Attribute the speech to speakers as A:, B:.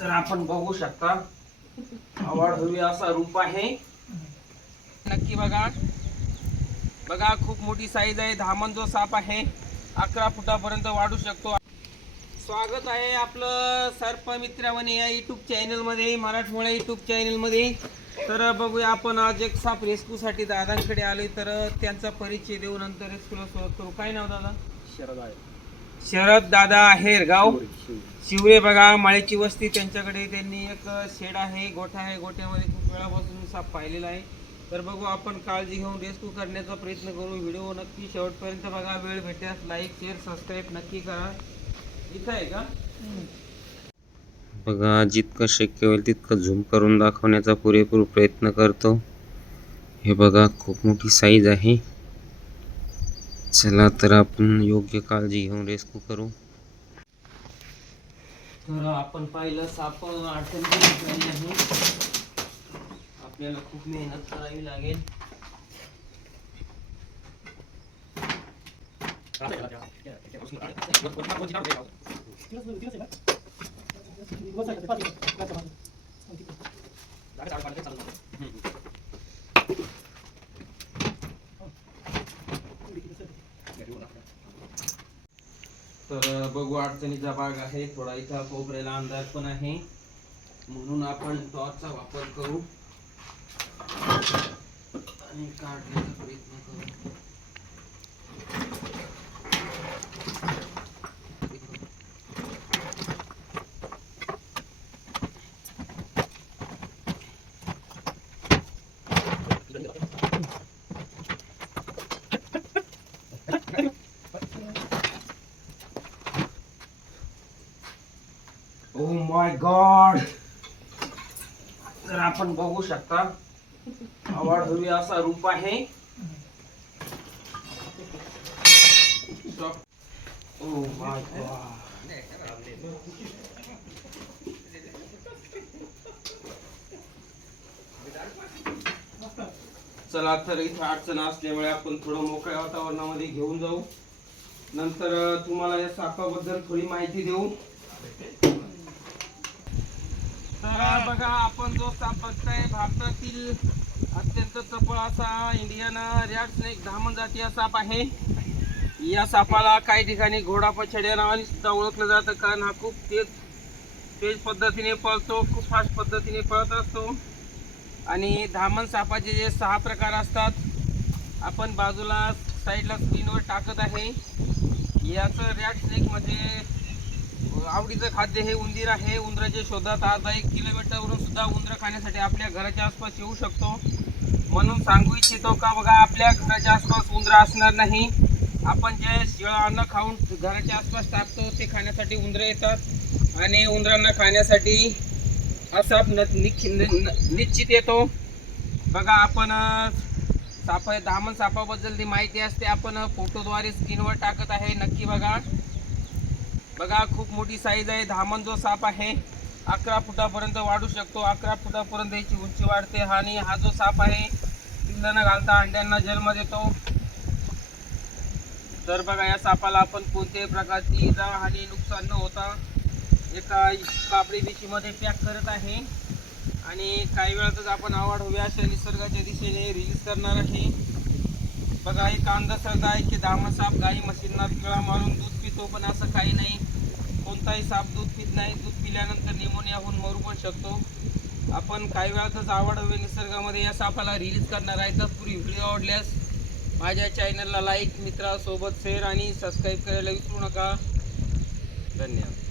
A: तर आपण बघू शकता. आवड हवी असा रूप आहे. नक्की बघा. बघा खूप मोठी साईज आहे. धामण जो साप आहे अकरा फुटापर्यंत वाढू शकतो. स्वागत आहे आपलं सर्प मित्रावणी या युट्यूब चॅनलमध्ये मराठमोळ्या युट्यूब चॅनलमध्ये तर बघूया आपण आज एक साप रेस्क्यूसाठी दादांकडे आले तर त्यांचा परिचय देऊ नंतर रेस्क्यूला सुरुवात करू काय नाव दादा?
B: शरद आहे.
A: शरद दादा आहेर गाव शिवरे बघा माळीची वस्ती त्यांच्याकडे त्यांनी एक शेड आहे गोठा आहे गोठ्यामध्ये खूप वेळापासून साप पाहिलेला आहे. तर बघू आपण काळजी घेऊन रेस्क्यू करण्याचा प्रयत्न करू. व्हिडिओ नक्की शेवटपर्यंत बघा. वेळ भेटल्यास लाईक शेअर सबस्क्राईब नक्की करा. इथं आहे का?
C: बघा जितकं शक्य होईल तितकं झूम करून दाखवण्याचा पुरेपूर प्रयत्न करतो. हे बघा खूप मोठी साईज आहे. चला तर आपण योग्य काळजी घेऊन रेस्क्यू करू.
A: तर आपण पाहिलं साप अडचण ठिकाणी आहे. आपल्याला खूप मेहनत करावी लागेल. तर बघू अडचणीचा भाग आहे. थोडा इथं कोपऱ्याला अंधार पण आहे. म्हणून आपण टॉर्चचा वापर करू. आणि काढण्याचा प्रयत्न करू. ओ माय गॉड तर आपण बघू शकता आवड हवी असा रूप आहे. ओ माय गॉड चला तर इथे अडचण असल्यामुळे आपण थोडं मोकळ्या वातावरणामध्ये घेऊन जाऊ. नंतर तुम्हाला या सापाबद्दल थोडी माहिती देऊ. बघा आपण जो साप बघताय भारतातील अत्यंत चपळ असा इंडियन रॅड स्नेक धामण जातीय साप आहे. या सापाला काही ठिकाणी घोडा पछड्या नावाने सुद्धा ओळखलं जातं कारण हा खूप तेज तेज पद्धतीने पळतो खूप फास्ट पद्धतीने पळत असतो. आणि धामण सापाचे जे सहा प्रकार असतात आपण बाजूला साईडला स्क्रीनवर टाकत आहे. याचं रॅड स्नेकमध्ये आवडीचं खाद्य हे उंदीर आहे. उंदराच्या शोधात आज एक किलोमीटरवरून सुद्धा उंदर खाण्यासाठी आपल्या घराच्या आसपास येऊ शकतो. म्हणून सांगू इच्छितो का बघा आपल्या घराच्या आसपास उंदर असणार नाही. आपण जे शिळा अन्न खाऊन घराच्या आसपास टाकतो ते खाण्यासाठी उंदरं येतात. आणि उंदरांना खाण्यासाठी असा न- न- निश्चित येतो. बघा आपण साप धामण सापाबद्दल जी माहिती असते आपण फोटोद्वारे स्क्रीनवर टाकत आहे. नक्की बघा. बघा खूप मोठी साईज आहे. धामण जो साप आहे अकरा फुटापर्यंत वाढू शकतो. अकरा फुटापर्यंत याची उंची वाढते आणि हा जो साप आहे पिल्लांना घालता अंड्यांना जन्म देतो. तर बघा या सापाला आपण कोणत्याही प्रकारची इजा हानी नुकसान न होता एका कापडी पिशीमध्ये पॅक करत आहे. आणि काही वेळातच आपण आवड हवी अशा निसर्गाच्या दिशेने रिलीज करणार आहे. बघा एक अंधश्रद्धा आहे की धामण साप गाई म्हशींना पिळा मारून दूध पितो पण असं काही नाही. कोणताही साप दूध पित नाही. दूध पिल्यानंतर निमोनिया होऊन मरू पण शकतो. आपण काही वेळातच आवड हवे निसर्गामध्ये या सापाला रिलीज करणार आहे. तर पुरी व्हिडिओ आवडल्यास माझ्या चॅनलला लाईक मित्रासोबत शेअर आणि सबस्क्राईब करायला विसरू नका. धन्यवाद.